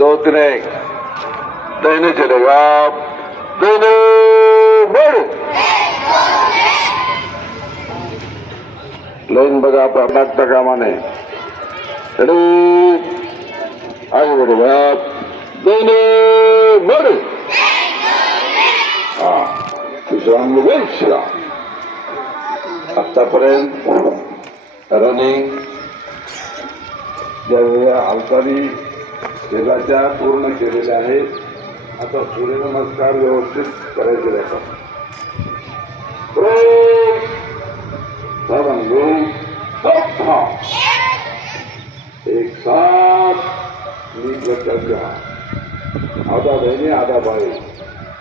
2 3 1 दैने चलेगा दैने बढ़ लाइन बघा लागता कामाने रेडी आगे बढ़ेगा दैने बढ़ दुसरा आतापर्यंत रनिंग ज्या हालचाली शरीराच्या पूर्ण केलेल्या आहेत. आता सूर्यनमस्कार व्यवस्थित करायचे राहतात. एक साथ नीट लक्षात घ्या. आधा बहिणी आधा बाई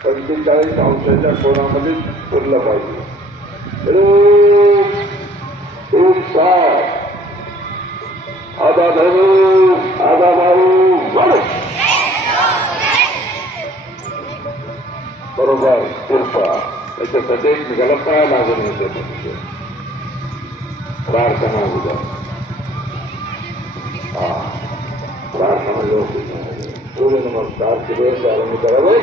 45 अंशाच्या कोणामध्ये फिरलं पाहिजे. एक साथ आधा धरू आधा भाऊ बरोबर फिरता. त्याच्यासाठी एकमेकाला काय लागून येते प्रार्थना उद्या प्रार्थना सूर्यनमस्कार वेळ आरंभ करावे.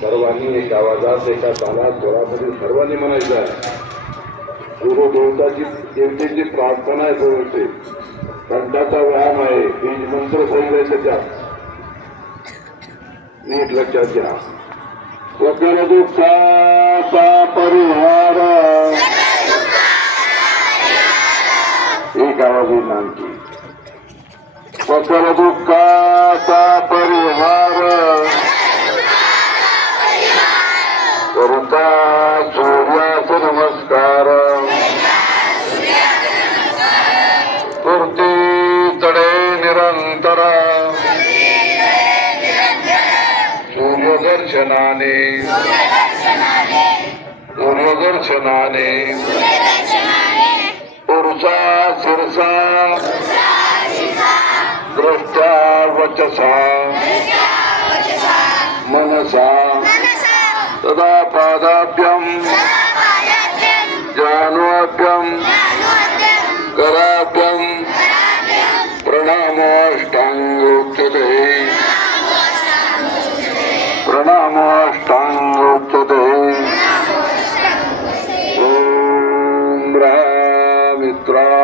सर्वांनी एका आवाजात एका तालात स्वरामध्ये सर्वांनी म्हणायचं आहे. देवतेची प्रार्थना आहे. बोलते कंठाचा व्यायाम आहे. बीज मंत्र सही त्याच्यात नीट लक्षात घ्या. सकल दुःखाचा परिहार एक आवाजी नांकी. सकल दुःखाचा परिहार करता सूर्यास नमस्कार. पूर्ती तडे निरंतर सूर्यदर्शनाने पुरुषा शिरसा दृष्ट्या वचसा मनसा तदा पादाभ्यं जान्वाभ्यं कराभ्यं प्रणामोऽष्टाङ्गोच्यते ॐ मित्रा